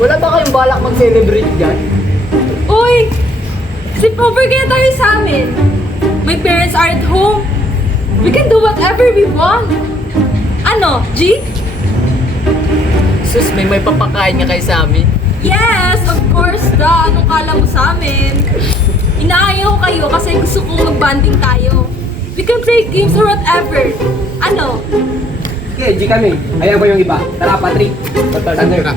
Wala ba kayong balak mag-celebrate dyan? Uy! Sleepover kaya tayo sa amin. My parents are at home. We can do whatever we want. Ano, G? Sus, may papakain nga kayo sa amin. Yes, of course, da. Anong kala mo sa amin? Inaayaw ko kayo kasi gusto kong mag-banding tayo. We can play games or whatever. Ano? Okay, G kami. Ayan ba yung iba? Tara, Patrick. Thunder.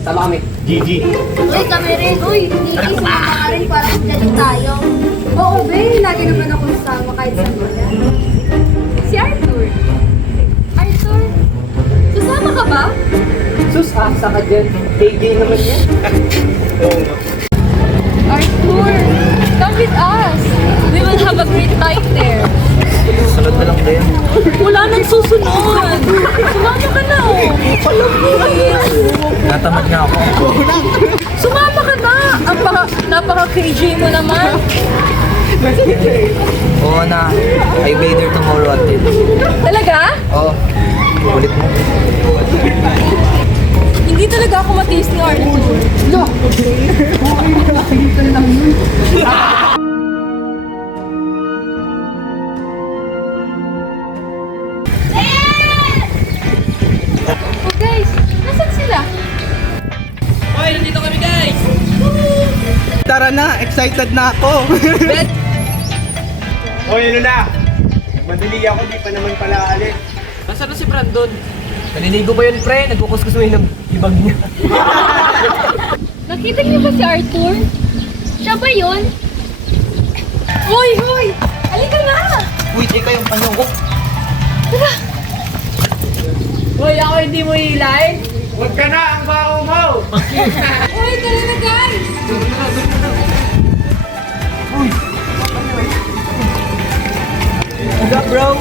Sama kami. GG. Uy, kami rin. Uy, iniisip mo ka rin para magdali tayo. Oo, be. Lagi naman ako sasama kahit saan wala. Si Arthur. Arthur, sasama ka ba? Sus, saka dyan. KJ naman yan. Arthur, come with us. We will have a great time there. Sunod na lang din. Wala nang susunod. Sumama ka na, oh. Alam mo, Natamad nga ako. Sumama ka na. Napaka-KJ mo naman. Oo na. I be there tomorrow at 10. Talaga? Oo. Ulit mo. Hindi talaga ako matiis ni Arthur. Oh guys, nasan sila? Hoy, nandito kami guys! Tara na, excited na ako. Hoy, ano na? Madali ako, di pa naman pala alis. Nasaan na si Brandon? Naliligo ba yun, pre? Nagkukuskusuhin ng ibag niya. Nakita niyo ba si Arthur? Siya ba yun? Hoy, hoy! Halika na! Uy, ikaw yung panyong. Hoy, ako hindi mo hilahin. Huwag ka na, ang baho mo! Hoy, tara na guys! What's up, bro?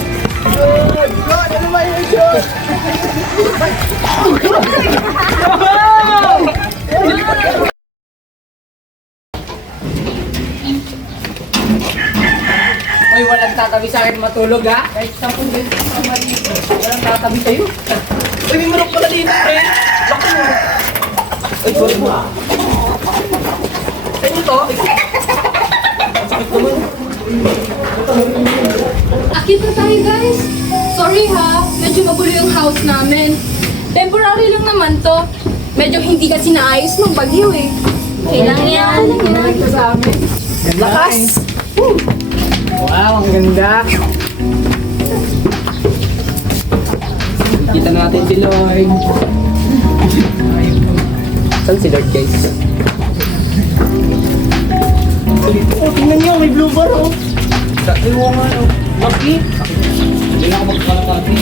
Uy, walang tatabi sa akin matulog ha. Kahit 10 beses pa dito. Walang tatabi sa'yo. Uy, may manok pala dito, pre! Laki mo! Ay, sorry mo. Saan yun to? Akit na tayo guys. Sorry ha, medyo magulo yung house namin. Temporary lang naman to. Medyo hindi kasi naayos ng bagyo eh. Okay lang yan. Ito sa amin. Lakas! Wow, ang ganda. Kita natin si Lloyd. Saan si Lloyd, guys? Oh, tingnan niyo, may blue bar, oh. Dati mo nga, oh. Bakit? Hindi na ako magpapati.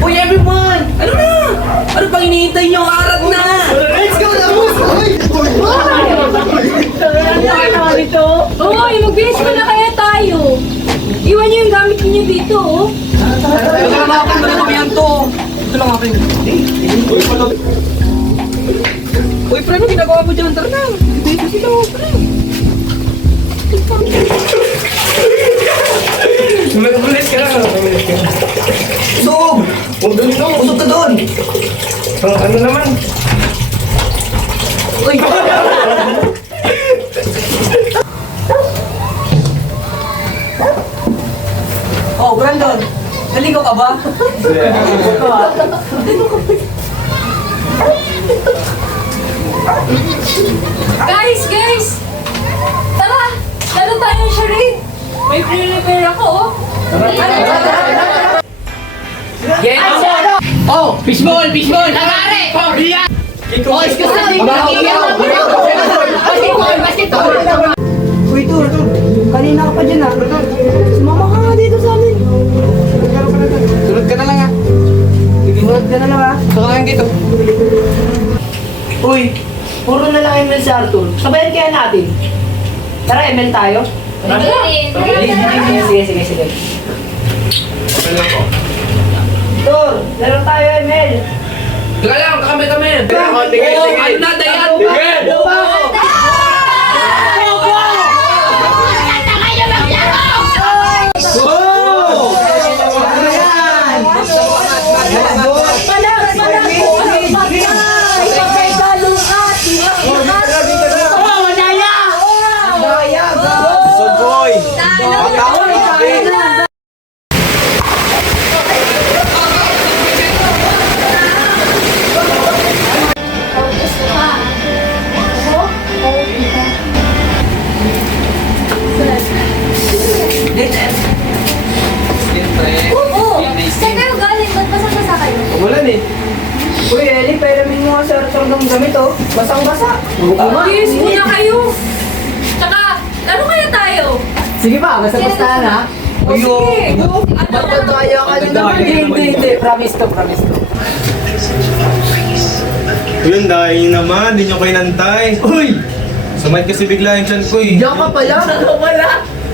Uy, everyone! Ano na? Ano pang hinihintay niyo? Arat na! Let's go na! Hoy, magbihis mo na kaya tayo. Iwan niyo yung gamit niyo dito oh. Ito lang ako kung yan to. Ito lang ako yung... Uy, pre, ano ginagawa mo dyan? Tara na! Dito sila, oh, pre! Magulis ka na. Usog! Usog ka doon! Ano naman? Uy! Oh, Brandon! Naligaw ka ba? Guys! Tara! Lalo tayong charade. May pre-prepare ako oh. Yes! Oh! Fishball! Lagare! Oh, excuse me! Basketball! Uy, Tur. Kanina ka pa dyan ha. Sumama ka nga dito sa amin. Sunod ka na lang ha. Sunod ka na lang ha. Saka kayo dito. Uy, puro na lang ML si Arthur. Sabayan kaya natin. Tara, ML tayo. Sige. Tur, laro tayo ML. Teka lang, kami. Sige. Ano na, Dayan? eh. Uy, Eli, peramin mo nga sa Arthur ng gamit oh. Basang-basa. Yes, muna kayo. Tsaka, ano kaya tayo? Sige ba, basta-basta na. O sige. Ano Magdadaya ka na naman. Hindi. Promise to. Yun, dahil naman, hindi nyo kayo nantay. Uy! Sumait kasi bigla yung chan ko eh. Diyan ka pala.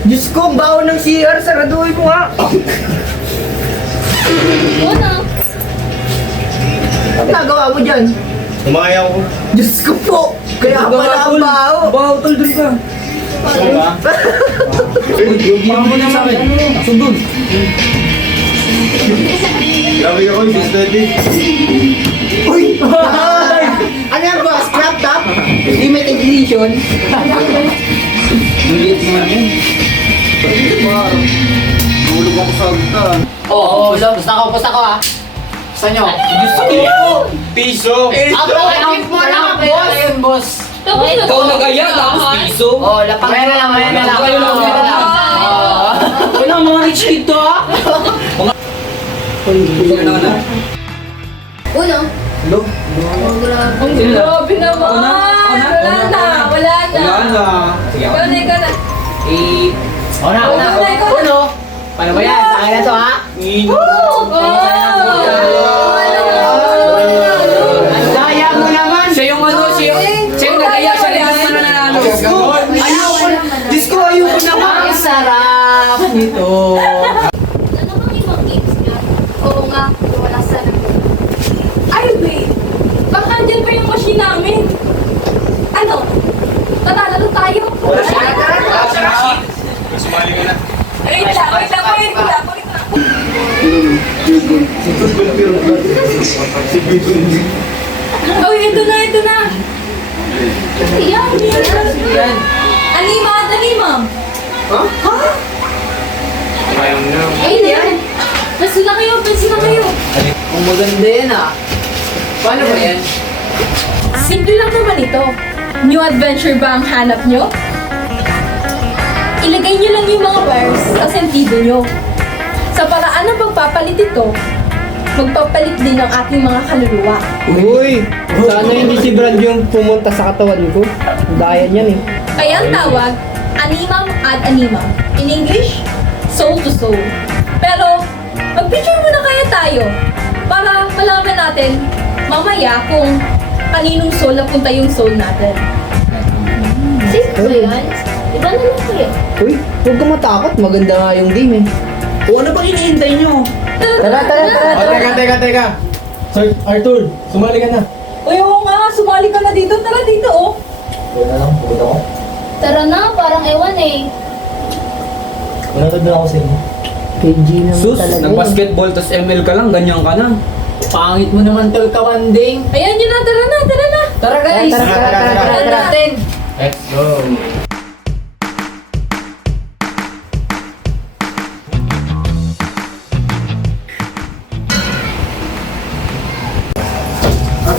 Diyos ko, ang baho ng CR, saraduhin mo ha. Una. Ang nagawa mo dyan? Umayaw ko. Diyos ko po, kaya pala ang baho. Baho, tol, dun ka. Ano ba? Yung mo naman. Sundun. Grabe ako, sis daddy. Uy! Ano yan boss? Crop top? Limited edition? Liit naman yan. Tulog ako sa agta. Oo, basta ko ha. Gusto nyo? Gusto ko! Piso! Ang boss! Ikaw nag-aya, tapos piso? Oo, lapang. Maya na lang. Wala mga rich kid to ha? Uno. Hello? Ang grabe naman. Wala na. Ikaw na. Uno. Paano ba yan? Sa akin na to ha? Ang daya mo naman! Siya yung nagaya, siya yung nananalo. Ayoko naman! Ang sarap nito! Ano bang ibang games niyo? Oo nga, wala sana. Ay, wait. Baka andyan pa yung machine namin. Ano? Tatalalo tayo? Sumali ka na. Wait lang. Oh, ito na. Yan. Anima. Kaya mo na. Ay, yan. Pansin na kayo. Ang maganda yan ah. Paano ba yan? Simple lang naman ito. New adventure ba ang hanap nyo? Ilagay nyo lang yung mga wires sa sentido nyo. Sa paraan ng pagpapalit ito, magpapalit din ang ating mga kaluluwa. Uy! Sana hindi si Brad yung pumunta sa katawan ko. Daya niyan eh. Kaya ang tawag, animam ad animam. In English, soul to soul. Pero, mag-picture muna kaya tayo para malaman natin mamaya kung kaninong soul napunta yung soul natin. Sino ba yan? Iba na lang kayo. Uy, huwag ka matakot. Maganda nga yung game eh. O ano bang iniintay nyo? Tara. Teka. Sir Arthur, sumali ka na. Uy, oo nga, sumali ka na dito. Tara dito, oh. Tara na, parang ewan eh. Manood na ako sa inyo. KG naman Sus, talaga. nag-basketball tas ML ka lang, ganyan ka na. Pangit mo naman tol kawanding. Ayan yun na, tara na. Tara guys! Tara natin. Let's go.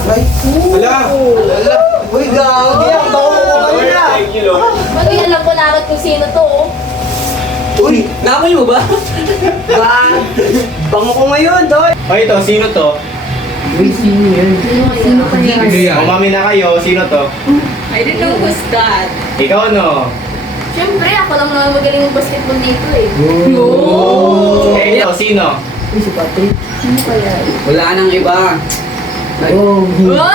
Wala! Uy, gagi! Ang baho mo kanina! Thank you, Lord. Pati alam ko na agad kung sino to oh. Uy, namoy mo ba? Bango ko ngayon, tol! O ito, sino to? Uy, sino yan? Sino kaya? Umami na kayo, sino to? I don't know who's that. Ikaw no? Siyempre, ako lang naman magaling ng basketball dito eh. Eh, ito, sino? Uy, si Patrick. Sino kaya? Wala nang iba. Oh, Wow!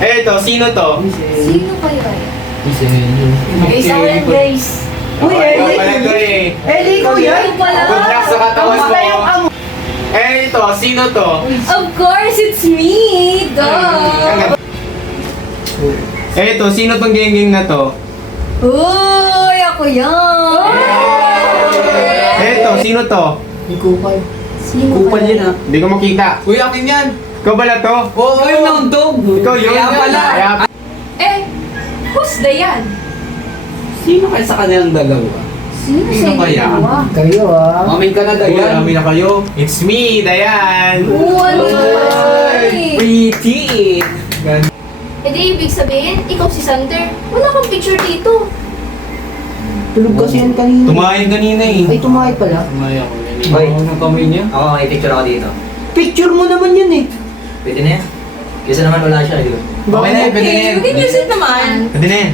Eh, ito, sino to? Sino kaya? Guys, ako yan guys! Uy, Ikaw Eli! pala to eh. Eli, ikaw yan? Ito pala. Good luck sa katawan mo. Eh, ito, sino to? Of course, it's me! Duh! Eh, ito, sino tong geng-geng na to? Uy, ako yan! Eh, ito, sino to? Ikupay. Sino Kupal kaya? yan ah. Hindi ko makita. Uy, akin yan! Ikaw pala to? Oo, yung naundog! Ikaw yun? Kaya pala! Kaya Eh, who's Dayan? Sino kayo sa kanilang dalawa? Sino sa kaya? dalawa? Kayo ah. Mamin ka na dayan! na kayo. It's me, Dayan. Ano Pretty! E di ibig sabihin, ikaw si Sander. Wala kang picture dito. Tulog kasi yan kanina. Tumahin kanina eh. Ay, tumahay pala. Tumaya ko yun. Hoy, Ang kamay niya. ako may picture ako dito. Picture mo naman yun eh. Pwede na yan. Kesa naman wala siya, di ba? Okay na yun, pwede na Okay, yan. we can use it naman. Pwede na yan.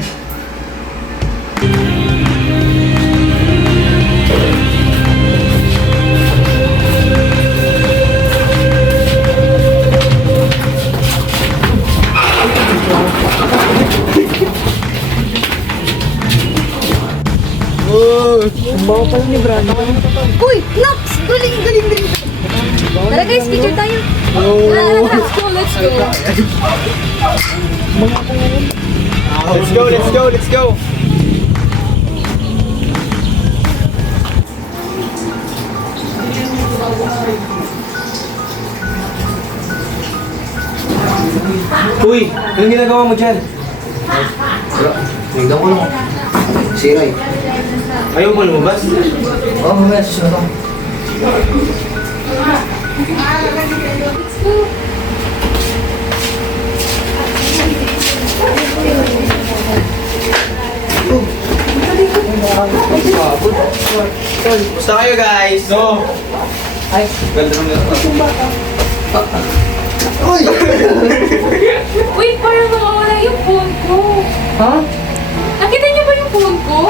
Uy, Nax! Galing, galing, galing. Tara guys, picture tayo. Tara, Let's go, let's go. Let's go, let's go, let's go. Uy, anong ginagawa mo dyan? Wala. Tignan ko lang. Sira eh. Ayaw mo lumabas? Oo, mamaya susunod ako. Basta kayo guys. No. Ay, Ganda ng Wait, parang mawawala yung phone ko. ha? Nakita niyo ba yung phone ko?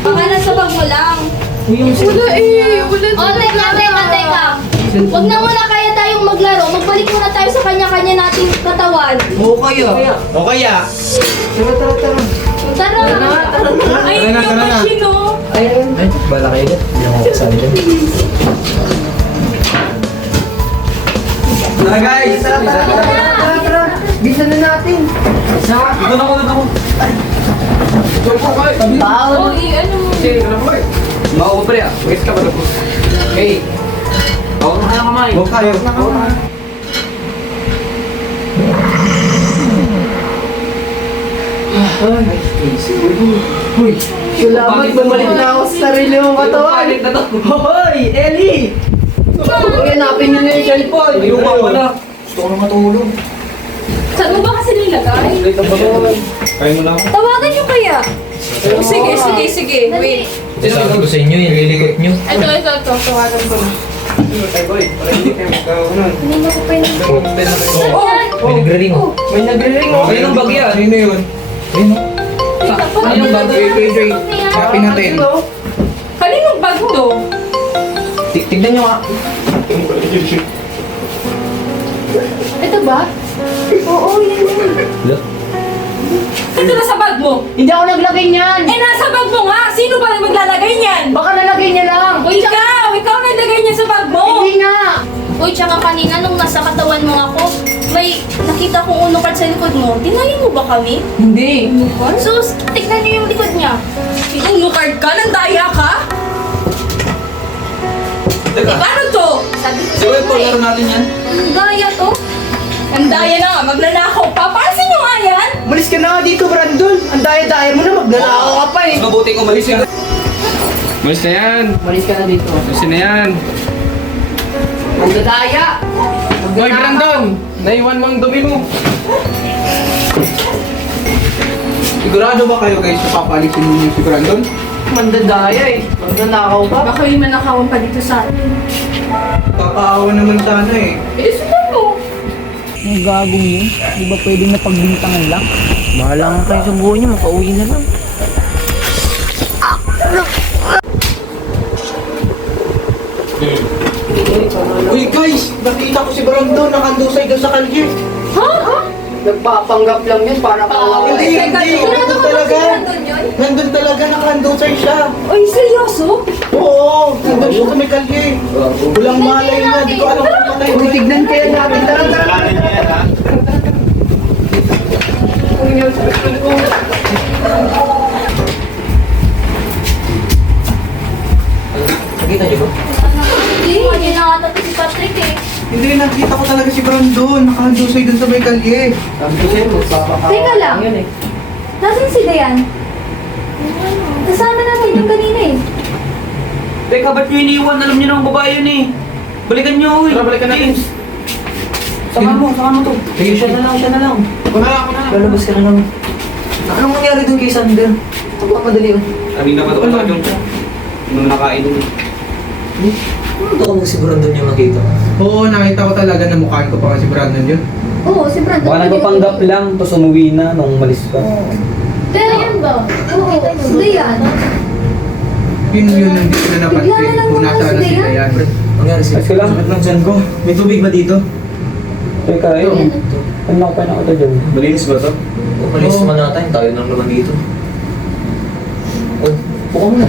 Baka nasa bag mo lang. Wala eh, wala O, teka. Huwag na muna kaya tayong maglaro. Magbalik muna tayo sa kanya-kanya nating katawan. Oo, kaya. O kaya? Tara. Ay, Tara na, yung tara na. machine oh. Ay, bala kayo dyan. Hindi ako kasali dyan. Tara guys. Bisa na natin. Dito na ako. Oh, ano mo? Baka ko pre ah. Wait ka ba na po? Okay. Ako na kaya kamay. Huwag tayo. Uy. Salamat, bumalik na ako sa sarili mong katawan. Palit na to. Hoy, Ellie! Uy, hanapin niyo na yung cellphone. Ayun ka pa na. Gusto ko na matulog. Saan mo ba kasi nilagay? Kaya mo na ako. Tawagan niyo kaya. Oh, sige. Wait. Sabi ko sa inyo, ililikot niyo. Ito. Tawagan ko na. Ay boy, para hindi kayo magkaunan. Hindi na ko pa yun. May nagre-ring. May nagre-ring oh. Ayun ang bag yan. Sino yun? Ayun o. Ano yung bag? Wait. Happy natin. Kaninong bag to? Tignan niyo nga. Ito ba? Oo, yan. Ito na sa bag mo. Hindi ako naglagay niyan. Eh, nasa bag mo nga. Sino ba yung maglalagay niyan? Baka nalagay niya lang. O ikaw nalagay niya sa bag mo. Hindi nga. Uy, tsaka kanina nung nasa katawan mo ako, may nakita kong unukad sa likod mo. Tinayin mo ba kami? Hindi. So, tignan niyo yung likod niya. Inunukard ka? Nandaya ka? Eh, paano to? Sabi ko Sige, sa'yo paglaro natin yan. Ang gaya to. Nandaya na nga, magnanakaw pa. Pansin nyo nga yan? Malis ka na nga dito, Brandon. Ang daya-daya mo na, magnanakaw ka pa eh. Mabuti ko malis yan. Malis na yan. Malis ka na dito. Malis na yan. Ang dadaya. Hoy, Brandon! Naiwan mo ang dumi mo. Sigurado ba kayo guys na papalisin niyo si Brandon? Mandadaya eh. Magnanakaw ka. Baka may manakawan pa dito sa atin. Kakaawa naman sana eh. Eh, sundan mo. Ang gagong yun. Di ba pwedeng napagbintangan lang? Bahala nga kayo sa buhay niyo, makauwi na lang. Uy guys! Nakita ko si Brandon nakandusay doon sa kalye. Nagpapanggap lang yun para kawawa. Hindi. Sigurado Nandun ka ba talaga. si Brandon yun? Nandun talaga nakandusay siya. Uy, seryoso? Oo! Nandun siya sa may kalye. Walang malay na. Di ko alam kung patay. Uy, tignan kaya natin. Tara, tara. Planin niya yan ha. Nakita niyo ba? Hindi, hindi na ata to si Patrick eh. Hindi, nakita ko talaga si Brandon. Nakandusay doon sa may kalye. Sabi ko sa'yo, magpapakawa. Teka lang. Yun eh. Nasaan si Dayan? Kasama natin yung kanina eh. Teka, ba't nyo iniwan? Alam nyo na ang babae yun eh. Balikan nyo, uy. Tara, balikan natin. James. Saka mo to. Sige, siya na lang. Ako na lang. Lalabas ka na lang. Anong nangyari dun kay Sander? Ito ba madali oh? Kanina pa ito ka yung siya. Hindi mo nakain dun. Ito ko si Brandon yung nakita. Oo, nakita ko talaga na mukhaan ko pa kasi Brandon yun. Oo, si Brandon. Baka nagpapanggap lang, tapos umuwi na nung umalis ka. Pero yan ba? Oo, hindi yan. Yun ang hindi ko na napansin. Bigla na lang Kung nasa naman na si sila Dayan. yan. Nangyari sila. Ayos ka lang. Sakit lang dyan ko. May tubig ba dito? Teka, ayun. Ano ako pa na ito dyan? Malinis ba to? Umalis naman natin, tayo lang naman dito. Oh, buka mo na.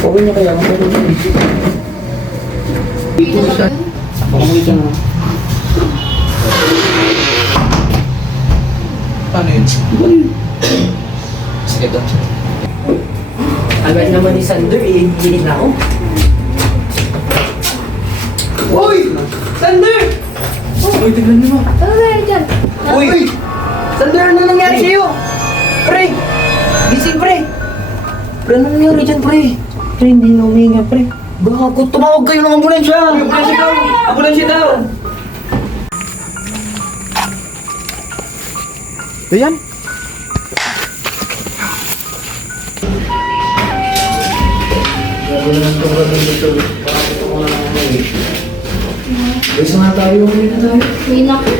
Okay niya kaya, magkano na eh. Dito siya. Baka mo ito na. Paano yun? Sige to. Agad naman ni Sander, ginig na ako. Uy! Sander! Uy, tignan niyo mo. Ano na yan dyan? Uy! Sander, ano nangyari sa'yo? Pre! Gising, pre! Pre, ano nangyari dyan, pre? Pre, hindi na uminga, pre. Baka kung tumawag kayo ng ambulansya! Ambulansya daw! Ambulansya daw! Ayan. Wala na itong gano'n dito. Parang ito ko na naman eh. Bisa nga tayo, uwi na tayo. May naku.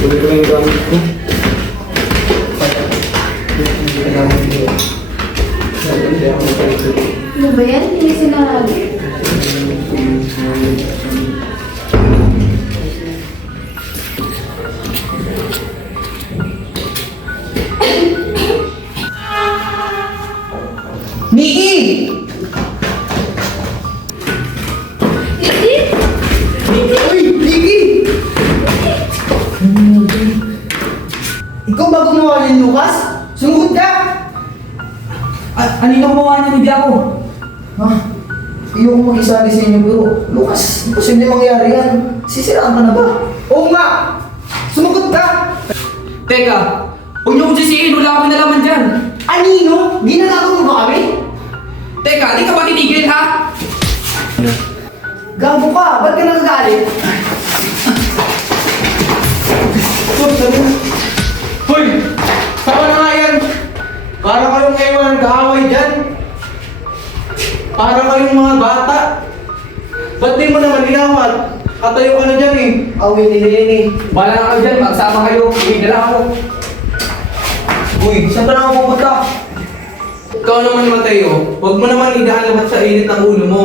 Tuloy ko yung gamit ko. Ano ba yan? Hindi sinabi. Nikki! Uy! Nikki! Ikaw ba gumawa niyan, Lucas? Sumugod ka! Anino gumawa niya, hindi ako. Ha? Ayoko mag-isali sa inyo, pero Lucas, imposible mangyari yan. Sisiraan ka na ba? Oo nga! Sumugod ka! Teka, huwag niyo kong sisihin, wala akong nalaman dyan. Anino? Ginagawa mo ba kami? Teka, di ka ba titigil, ha? Gago ka! Ba't ka nagagalit? Hoy! Sama na nga yan! Para kayong ewan ng kaaway dyan. Para kayong mga bata. Ba't di mo naman inawat? Katayo ka na dyan eh. Awin nila yan eh. Bala na kayo dyan, magsama kayo. Uwi na lang ako. Uy, Saan ba naman pupunta? ikaw naman Mateo, huwag mo naman idaan lahat sa init ng ulo mo.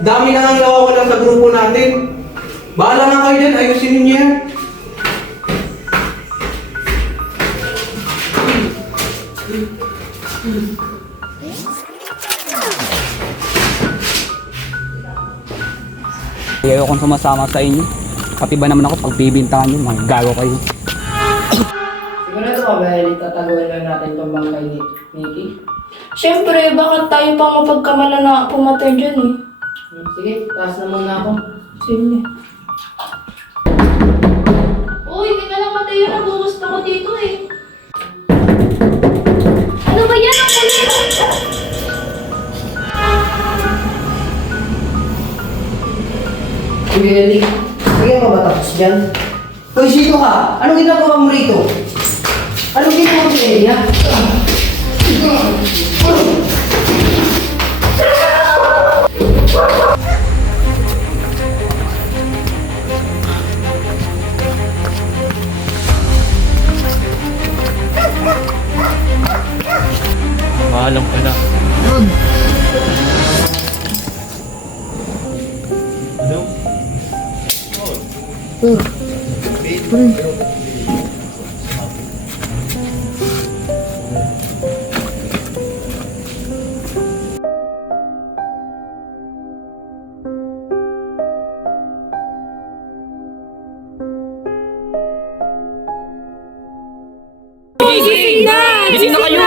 Dami na nga nawawala sa grupo natin. Bahala na kayo dyan, ayusin niyo yan. Ayaw akong sumasama sa inyo. Pati ba naman ako pagbibintangan nyo, mga gago kayo. Sigurado ka ba, tataguin lang natin itong bangkay ni Nikki? Siyempre, bakit tayo pa mapagkamala na pumatay dyan eh? Sige, taas na muna ako. Sige. Uy, hindi na lang Mateo, nagugusto ko dito eh. Ano ba yan? Ang kulit! Sige, Nick. Sige ka ba tapos dyan? Hoy, sino ka? Anong ginagawa mo rito? Anong ginagawa mo sa area? Maalam ka na. Ano? Gising na kayo!